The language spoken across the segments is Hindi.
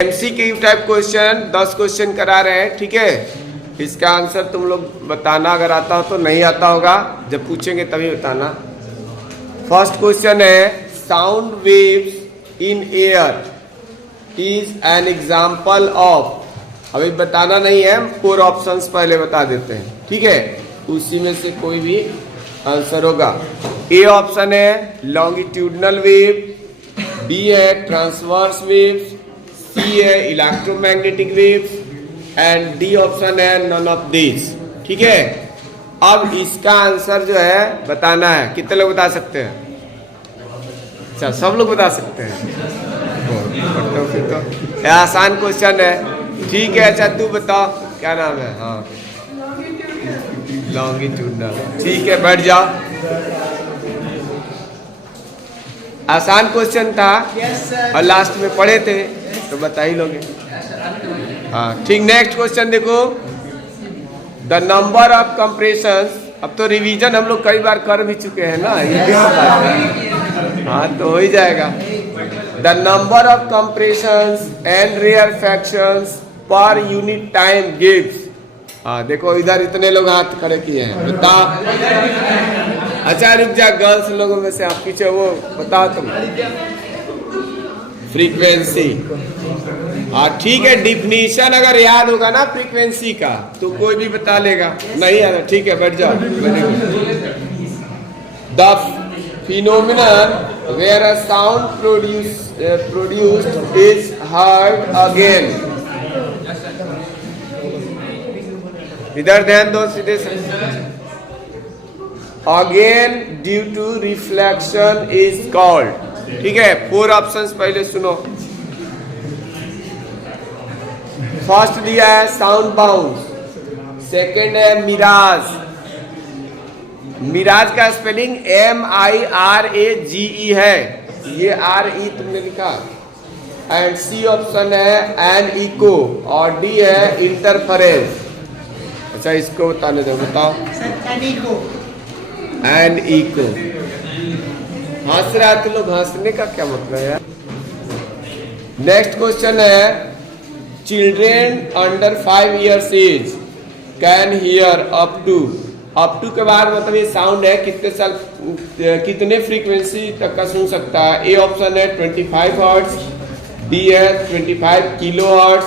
MCQ टाइप क्वेश्चन 10 क्वेश्चन करा रहे हैं, ठीक है। इसका आंसर तुम लोग बताना, अगर आता हो तो, नहीं आता होगा जब पूछेंगे तभी बताना। फर्स्ट क्वेश्चन है, sound waves in air is an example of. अभी बताना नहीं है, 4 ऑप्शंस पहले बता देते हैं, ठीक है। उसी में से कोई भी आंसर होगा। ए ऑप्शन है लॉन्गिट्यूडनल वेव, बी है ट्रांसवर्स वेव्स, सी है electromagnetic waves and D option है नन ऑफ दिस, ठीक है। अब इसका आंसर जो है बताना है। कितने लोग बता सकते हैं? अच्छा, सब लोग बता सकते हैं। तो फिर तो यह आसान क्वेश्चन है, ठीक है। अच्छा तू बताओ क्या नाम है? हाँ, लॉन्गिट्यूडनल, ठीक है, बैठ जाओ। आसान क्वेश्चन था और लास्ट में पढ़े थे तो बता ही लोगे। हाँ ठीक। नेक्स्ट क्वेश्चन देखो, द नंबर ऑफ कंप्रेशंस। अब तो रिवीजन हम लोग कई बार कर भी चुके हैं ना, ये भी हाँ तो हो ही जाएगा। The number of compressions and rarefactions per unit time gives. हाँ देखो, इधर इतने लोग हाथ खड़े किए हैं, बताओ। अच्छा रुक जा, गर्ल्स लोगों में से आप पीछे वो बताओ तुम। फ्रीक्वेंसी। हाँ ठीक है, डिफिनीशन अगर याद होगा ना फ्रीक्वेंसी का तो कोई भी बता लेगा। नहीं याद, ठीक है, बैठ जाओ। The phenomenon where a sound produced is heard again. इधर ध्यान दो, सीधे से। Again due to reflection is called, ठीक है। 4 ऑप्शंस पहले सुनो। फर्स्ट दिया है साउंड बाउंस, सेकंड है मिराज। मिराज का स्पेलिंग MIRAGE है, ये RE तुमने लिखा। एंड सी ऑप्शन है एन इको और डी है इंटरफेरेंस। अच्छा इसको बताने दो, बताओ। An echo. हंस रहा है तो लोग, हंसने का क्या मतलब है? नेक्स्ट क्वेश्चन है, children under 5 years age can hear up to के बाद मतलब ये साउंड है कितने साल, कितने फ्रीक्वेंसी तक का सुन सकता है? ए ऑप्शन है 25 हर्ट्ज, बी है 25 किलो हर्ट्ज,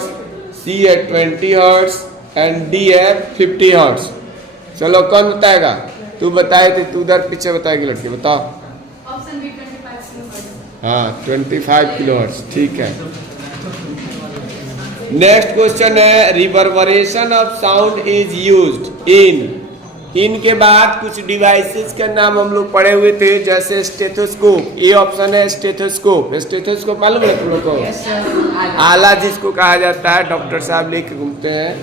सी है 20 हर्ट्ज एंड डी है 50 हर्ट्ज। चलो कौन बताएगा? तू बताए थे, तू उधर पीछे बताएगी लड़की, बताओ। Option B 25 kilohertz. हाँ 25 किलोहर्ट्ज, ठीक है। नेक्स्ट क्वेश्चन है, reverberation of sound is used in के बाद कुछ डिवाइसेस के नाम हम लोग पढ़े हुए थे, जैसे स्टेथोस्कोप। ए ऑप्शन है स्टेथोस्कोप। स्टेथोस्कोप मालूम है तुम लोग को? आला जिसको कहा जाता है, डॉक्टर साहब लेके घूमते हैं।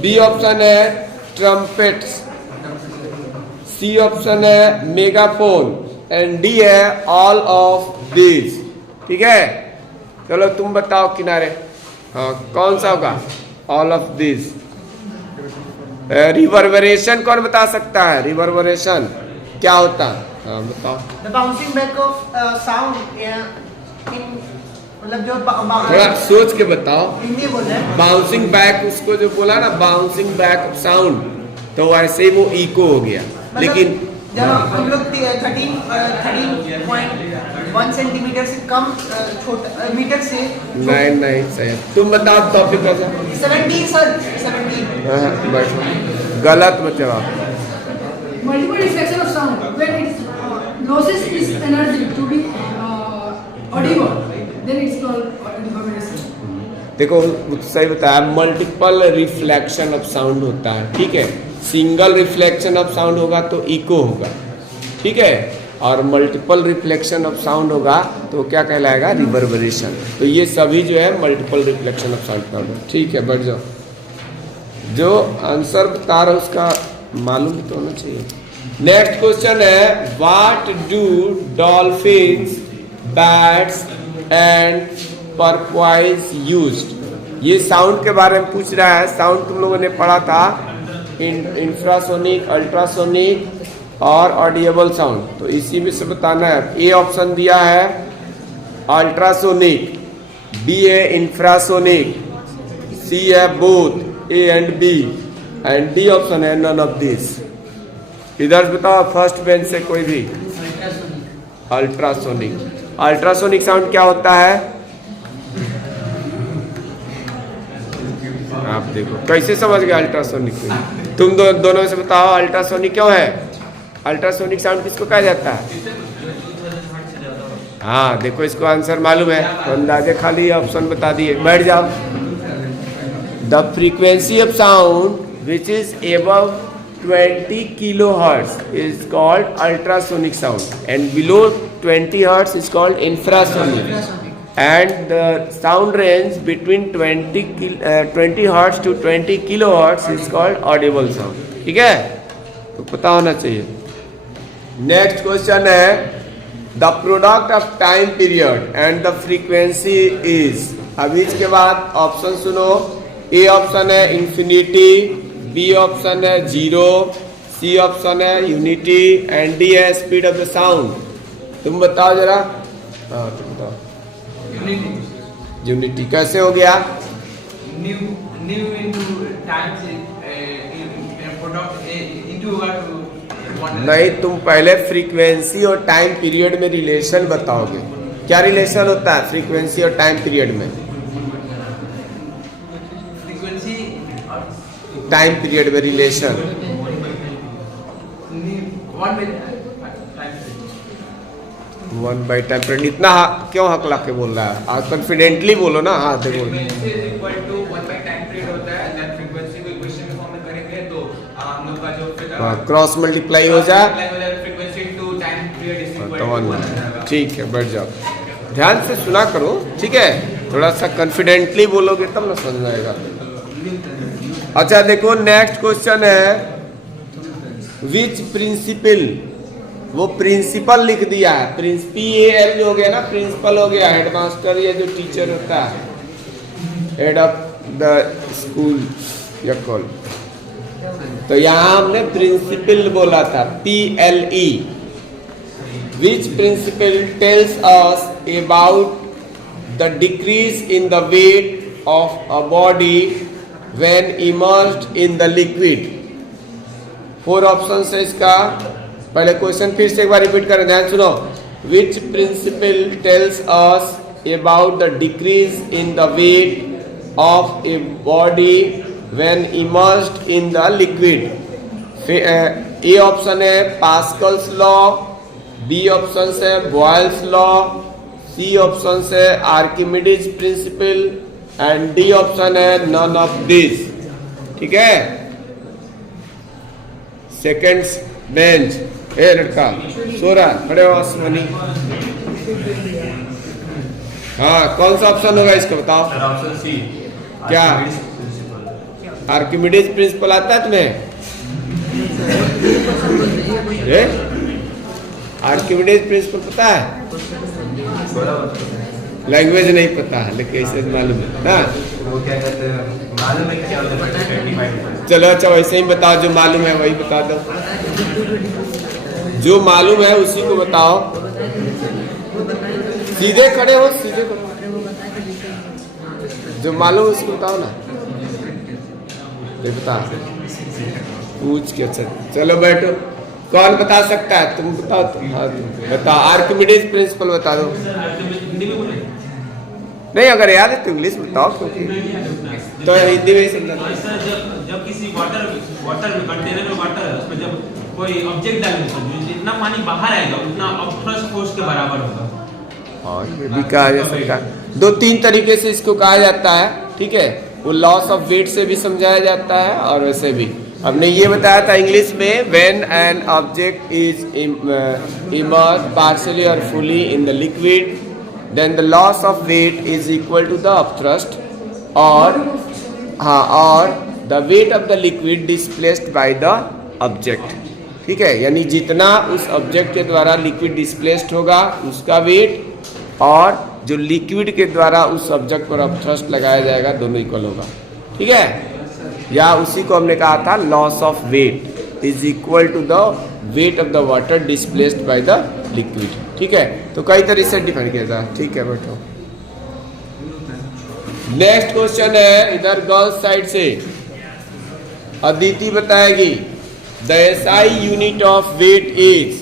बी ऑप्शन है ट्रम्पेट्स, सी ऑप्शन है मेगाफोन एंड डी है ऑल ऑफ दीज, ठीक है। चलो तुम बताओ किनारे, हाँ कौन सा होगा? All of these. रिवर्बरेशन कौन बता सकता है? रिवर्बरेशन क्या होता है? हाँ बताओ। The bouncing back of sound in मतलब जो थोड़ा सोच के बताओ। हिंदी बोल रहे हैं। बाउंसिंग बैक, उसको जो बोला ना बाउंसिंग बैक ऑफ साउंड, तो वैसे ही वो इको हो गया। लेकिन जब हम लोग 13.1 सेंटीमीटर से कम छोटा मीटर से नहीं सही। तुम बताओ टॉपिक का। 17 सर 17। हाँ बैठो, गलत जवाब। Multiple reflection of sound when its losses is energy to be audible, then it's called reverberation. देखो सही बताया, मल्टीपल रिफ्लेक्शन ऑफ साउंड होता है, ठीक है। सिंगल रिफ्लेक्शन ऑफ साउंड होगा तो इको होगा, ठीक है। और मल्टीपल रिफ्लेक्शन ऑफ साउंड होगा तो क्या कहलाएगा? रिवर्बरेशन। तो ये सभी जो है मल्टीपल रिफ्लेक्शन ऑफ साउंड, ठीक है। बैठ जाओ। जो आंसर बता रहा उसका मालूम तो होना चाहिए। नेक्स्ट क्वेश्चन है, what do dolphins, bats and porpoises used. ये साउंड के बारे में पूछ रहा है। साउंड तुम लोगों ने पढ़ा था, इंफ्रासोनिक, अल्ट्रासोनिक और ऑडिएबल साउंड, तो इसी में से बताना है। ए ऑप्शन दिया है ultrasonic, B A infrasonic, C है both A and B, and D option है none of this. इधर बताओ फर्स्ट बेंच से कोई भी. अल्ट्रासोनिक. अल्ट्रासोनिक साउंड क्या होता है? आप देखो कैसे समझ गए अल्ट्रासोनिक. तुम दोनों में से बताओ अल्ट्रासोनिक क्यों है? अल्ट्रासोनिक साउंड किसको कहा जाता है? हाँ देखो इसको आंसर मालूम है तो अंदाजे खाली ऑप्शन बता दिए. बैठ जाओ. The frequency of sound which is above 20 kilohertz is called ultrasonic sound, and below 20 hertz is called infrasonic, and the sound range between 20 hertz to 20 kilohertz is called audible sound. ठीक है, तो पता होना चाहिए. नेक्स्ट क्वेश्चन है the product of time period and the frequency is. अभी इसके बाद ऑप्शन सुनो. ए ऑप्शन है इंफिनिटी, बी ऑप्शन है जीरो, सी ऑप्शन है यूनिटी, एंड डी है स्पीड ऑफ द साउंड. तुम बताओ जरा. हाँ तुम बताओ. यूनिटी कैसे हो गया? New into times product into what? नहीं, तुम पहले फ्रीक्वेंसी और टाइम पीरियड में रिलेशन बताओगे. क्या रिलेशन होता है फ्रीक्वेंसी और टाइम पीरियड में? Frequency टाइम पीरियड में relation. one by time. 1 by time period. इतना क्यों हक ला के बोल रहा है? आप कॉन्फिडेंटली बोलो ना. हाँ देखो Frequency is equal to 1 by time period होता है. That frequency को इक्वेशन में फॉर्म में करेंगे तो हम लोग का जो क्रॉस मल्टीप्लाई हो जाए. Frequency to time period is equal to 1. ठीक है, बैठ जाओ. ध्यान से सुना करो. ठीक है, थोड़ा सा कॉन्फिडेंटली बोलोगे तब ना समझ में आएगा. अच्छा देखो नेक्स्ट क्वेश्चन है विच प्रिंसिपल. वो प्रिंसिपल लिख दिया है. PAL जो हो गया ना, प्रिंसिपल हो गया. हेडमास्टर या जो टीचर होता है, हेड ऑफ द स्कूल या कॉलेज. तो यहाँ हमने प्रिंसिपल बोला था PLE. Which principle tells us about the decrease in the weight of a body when immersed in the liquid. 4 option है इसका. पहले क्वेश्चन फिर से एक बार रिपीट करें, ध्यान सुनो. Which principle tells us about the decrease in the weight of a body when immersed in the liquid? A option है पास्कल्स लॉ, बी ऑप्शन है बॉयल्स लॉ, सी ऑप्शन है Archimedes principal, and D option है नन ऑफ दिस. ठीक है. Second bench. ए लड़का सो रहा, खड़े हो आसमानी. हाँ कौन सा ऑप्शन होगा इसका बताओ. Option C. क्या आर्किमिडीज प्रिंसिपल आता है तुम्हें? आर्किमिडीज प्रिंसिपल पता है? लैंग्वेज नहीं पता है लेकिन ऐसे मालूम है ना. वो क्या कहते हैं, मालूम है क्या होता है? चलो अच्छा वैसे ही बताओ. जो मालूम है वही बता दो. जो मालूम है उसी को बताओ. सीधे खड़े हो, सीधे खड़े. जो मालूम उसको बताओ ना. बता पूछ के. अच्छा चलो बैठो. कौन बता सकता है? तुम बताओ. तुम हाँ तुम बताओ. आर्किमिडीज प्रिंसिपल बता दो. नहीं अगर याद है तो इंग्लिश बताओ, क्योंकि तो हिंदी में ही समझा. जब किसी वाटर कंटेनर में वाटर है, उसमें जब कोई ऑब्जेक्ट डालेंगे तो जितना पानी बाहर आएगा उतना अपथ्रस्ट फोर्स के बराबर होगा. और ये भी कहा जा सकता है. 2-3 तरीके से इसको कहा जाता है. ठीक है, वो लॉस ऑफ वेट से भी समझाया जाता है और वैसे भी. हमने ये बताया था इंग्लिश में, when an object is immersed partially और fully in the liquid then the loss of weight is equal to the upthrust or the weight of the liquid displaced by the object. ठीक है, यानी जितना उस ऑब्जेक्ट के द्वारा लिक्विड डिस्प्लेस्ड होगा उसका वेट, और जो लिक्विड के द्वारा उस ऑब्जेक्ट पर अपथ्रस्ट लगाया जाएगा दोनों इक्वल होगा. ठीक है, या उसी को हमने कहा था loss of weight is equal to the weight of the water displaced by the liquid. ठीक है, तो कई तरीके से डिफाइन किया था. ठीक है बैठो. नेक्स्ट क्वेश्चन है इधर गर्ल्स साइड से, अदिति बताएगी the SI unit of weight is,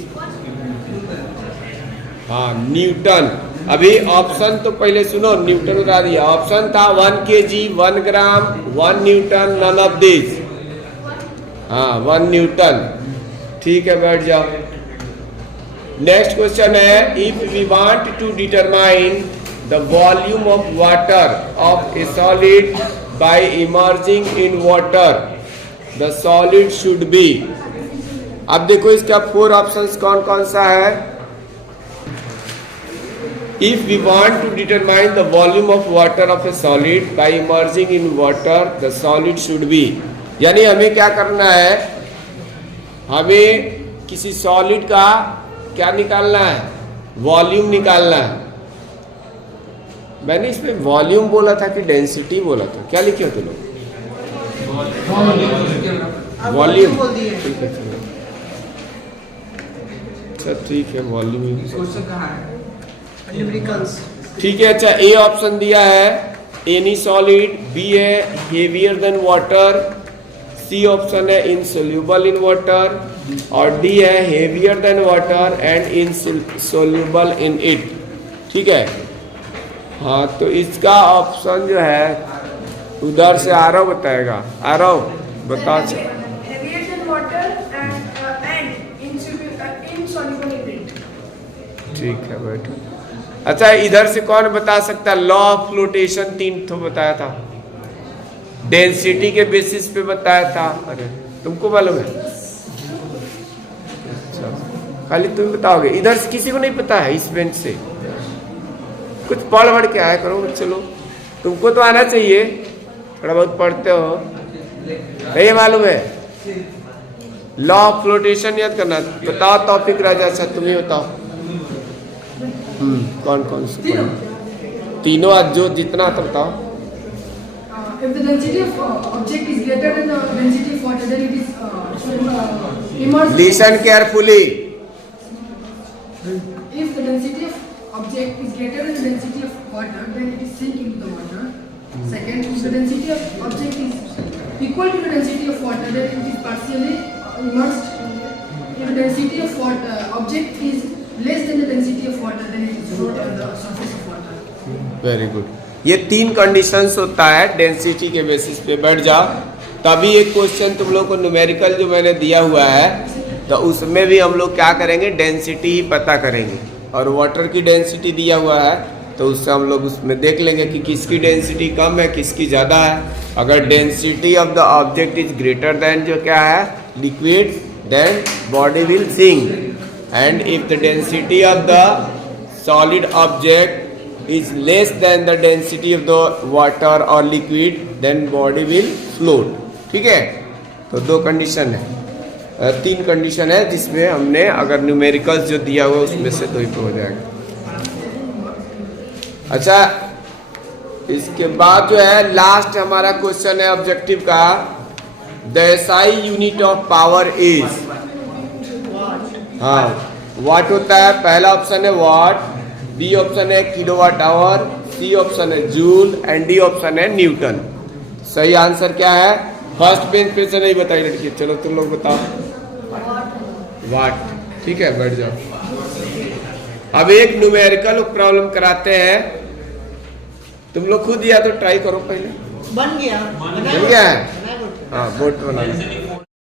हाँ न्यूटन। अभी ऑप्शन तो पहले सुनो, न्यूटन बता दिया। ऑप्शन था 1 kg, 1 gram, 1 newton, none of this. हाँ 1 न्यूटन, ठीक है बैठ जाओ। Next question is if we want to determine the volume of water of a solid by emerging in water, the solid should be. अब देखो इसका 4 ऑप्शंस कौन कौन सा है। If we want to determine the volume of water of a solid by immersing in water, the solid should be, यानी हमें क्या करना है, हमें किसी सॉलिड का क्या निकालना है, वॉल्यूम निकालना है। मैंने इसमें वॉल्यूम बोला था कि डेंसिटी बोला था, क्या लिखे हो तुम लोग? अब वॉल्यूम बोल दिए। ठीक है चलो, अच्छा ठीक है वॉल्यूम ही क्वेश्चन कहाँ है? न्यूमेरिकल्स। ठीक है। अच्छा ए ऑप्शन दिया है एनी सॉलिड, बी है heavier than water, C option है इनसोल्यूबल इन वाटर, और डी है heavier than water and insoluble in it. ठीक है, हाँ तो इसका ऑप्शन जो है उधर से आरव बताएगा। आरव बताओ। Heavier than water and insoluble in it. ठीक है बैठो। अच्छा इधर से कौन बता सकता है? लॉ ऑफ फ्लोटेशन 3 तो बताया था, डेंसिटी के बेसिस पे बताया था। अरे तुमको मालूम है? अच्छा खाली तुम बताओगे, इधर से किसी को नहीं पता है? इस बेंच से कुछ पढ़ पढ़ के आया करो बच्चे लोग, तुमको तो आना चाहिए, थोड़ा बहुत पढ़ते हो। नहीं मालूम है? लॉ ऑफ फ्लोटेशन याद करना। बताओ टॉपिक राजा, अच्छा तुम ही बताओ। कौन कौन से तीनों आज जो जितना तो बताओ। If the density of object is greater than the density of water, then it is immersed. Listen carefully. If the density of object is greater than the density of water, then it is sink into the water. Second, if the density of object is equal to the density of water, then it is partially immersed. If the density of water, object is less than the density of water, then it is float on the surface of water. Very good. ये 3 कंडीशंस होता है डेंसिटी के बेसिस पे। बैठ जाओ। तभी एक क्वेश्चन तुम लोग को न्यूमेरिकल जो मैंने दिया हुआ है, तो उसमें भी हम लोग क्या करेंगे, डेंसिटी ही पता करेंगे। और वाटर की डेंसिटी दिया हुआ है तो उससे हम लोग उसमें देख लेंगे कि किसकी डेंसिटी कम है, किसकी ज़्यादा है। अगर density of the object is greater than जो क्या है liquid, then body will sink, and if the density of the solid object is less than the density of the water or liquid, then body will float। ठीक है, तो 2 कंडीशन है, 3 कंडीशन है जिसमें हमने अगर न्यूमेरिकल्स जो दिया हुआ उसमें से 2 ही पे हो जाएगा। अच्छा इसके बाद जो है लास्ट हमारा क्वेश्चन है ऑब्जेक्टिव का, the SI unit of power is. हाँ वाट होता है, पहला ऑप्शन है वाट, बी ऑप्शन है किलोवाट आवर, सी ऑप्शन है जूल एंड डी ऑप्शन है न्यूटन। सही आंसर क्या है? फर्स्ट पेज पे से नहीं बताई लड़की, चलो तुम लोग बताओ। वाट। ठीक है बैठ जाओ। अब एक न्यूमेरिकल प्रॉब्लम कराते हैं, तुम लोग खुद या तो ट्राई करो पहले। बन गया। बन गया है? हाँ बोर्ड बना।